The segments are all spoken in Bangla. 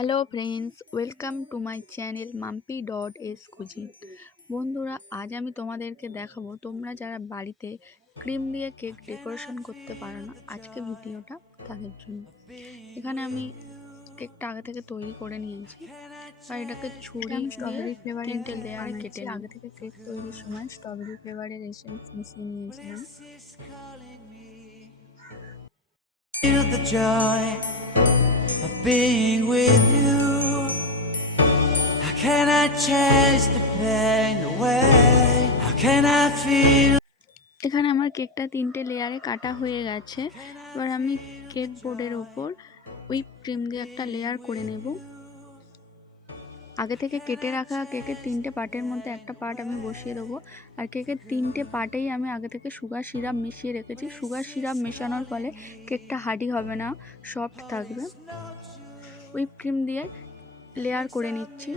Hello friends, welcome to my channel Mampi.S Cuisine। বন্ধুরা, আজ আমি তোমাদেরকে দেখাবো তোমরা যারা বাড়িতে ক্রিম দিয়ে কেক ডেকোরেশন করতে পারো না, আজকে ভিডিওটা তাদের জন্য। এখানে আমি কেকটা আগে থেকে তৈরি করে নিয়েছি আর এটাকে ছুরি দিয়ে স্ট্রবেরি ফ্লেভারের 3টে কেক লেয়ারে বানাচ্ছি। কেটে নেব। আগে থেকে কেক তৈরির সময় স্ট্রবেরি ফ্লেভারের এসেন্স মিশিয়ে নিয়েছিলাম। Feel the joy of being with you. How can I chase the pain away? How can I feel? এখানে আমার কেকটা 3টে লেয়ারে কাটা হয়ে গেছে। এবার আমি কেক বোর্ডের ওপর হুইপ ক্রিম দিয়ে একটা লেয়ার করে নেব। আগে থেকে কেটে রাখা কেকের 3টে পার্টের মধ্যে একটা পার্ট আমি বসিয়ে দেবো। আর কেকের 3টে পার্টেই আমি আগে থেকে সুগার সিরাপ মিশিয়ে রেখেছি। সুগার সিরাপ মেশানোর ফলে কেকটা হার্ডি হবে না, সফট থাকবে। হুইপ ক্রিম দিয়ে লেয়ার করে নিচ্ছি।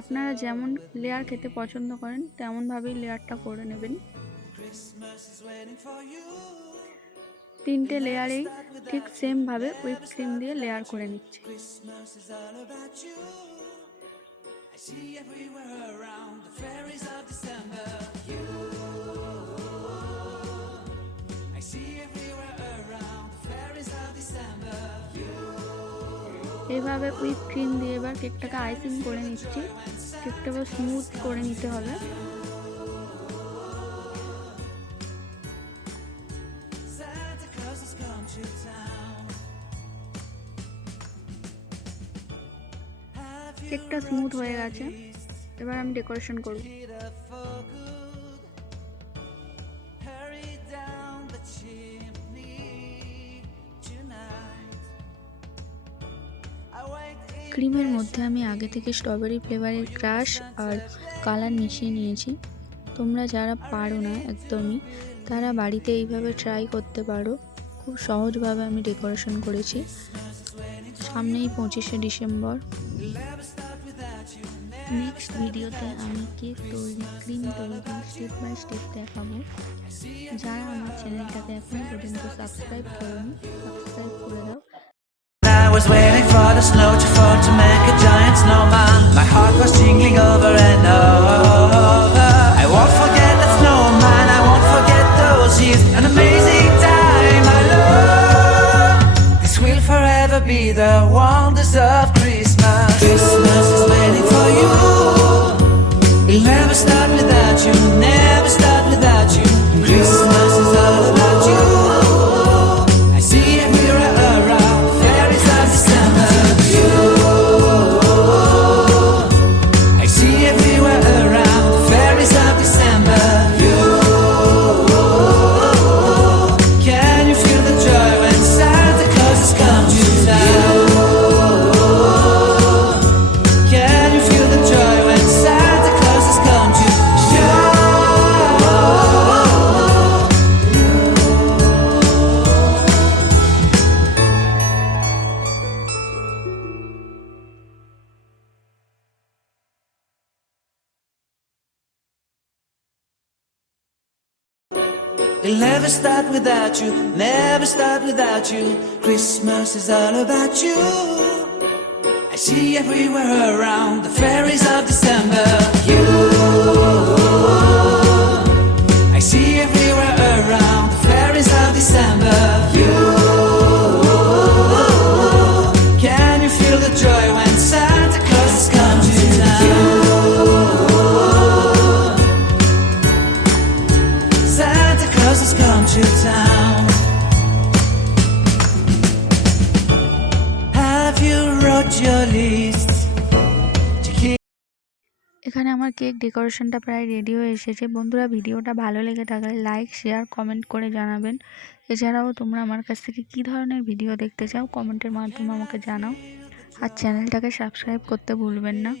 আপনারা যেমন লেয়ার খেতে পছন্দ করেন তেমনভাবেই লেয়ারটা করে নেবেন। 3টে লেয়ারেই ঠিক সেমভাবে হুইপ ক্রিম দিয়ে লেয়ার করে নিচ্ছি। I see everywhere around the fairies of December. I see everywhere around the fairies of December. এইভাবে হুইপ ক্রিম দিয়ে এবার কেকটাকে আইসিং করে নিচ্ছি। কেকটাকে স্মুথ করে নিতে হবে। Santa Claus has come to town. কেকটা স্মুথ হয়ে গেছে, এবার আমি ডেকোরেশন করব। Hurry down the chimney tonight. I wait in ক্রিমের মধ্যে আমি আগে থেকে স্ট্রবেরি ফ্লেভারের ক্রাশ আর কালার মিশিয়ে নিয়েছি। তোমরা যারা পারো না একদমই, তারা বাড়িতে এইভাবে ট্রাই করতে পারো। খুব সহজভাবে আমি ডেকোরেশন করেছি। সামনেই 25শে ডিসেম্বর। নেক্সট ভিডিওতে আমি কেক তৈরি, ক্রিম তৈরি স্টেপ বাই স্টেপ দেখাবো। যারা আমার চ্যানেলটাকে এখনো পর্যন্ত সাবস্ক্রাইব করেনি, সাবস্ক্রাইব করে দাও। I was waiting for the snow to fall to make a giant snowman. My heart was jingling over and over. I won't forget that snowman, I won't forget those years. An amazing time I love. This will forever be the wonders of Christmas. Christmas is waiting for you. We'll never start without you, never start without you. Christmas is all about you. I see everywhere around the fairies of December. You, I see everywhere around the fairies of December. You, can you feel the joy when Santa Claus has come to town? Can you feel the joy when Santa Claus has come to town? It'll never start without you, never start without you. Christmas is all about you. I see everywhere around the fairies of December. You, I see everywhere around the fairies of December. You, can you feel the joy when Santa Claus has come to town? Santa Claus has come to town. Have you wrote your list to keep? এখানে আমার কেক ডেকোরেশনটা প্রায় রেডি হয়ে এসেছে। বন্ধুরা, ভিডিওটা ভালো লেগে থাকলে লাইক, শেয়ার, কমেন্ট করে জানাবেন। এছাড়াও তোমরা আমার কাছ থেকে কী ধরনের ভিডিও দেখতে চাও কমেন্টের মাধ্যমে আমাকে জানাও। আর চ্যানেলটাকে সাবস্ক্রাইব করতে ভুলবেন না।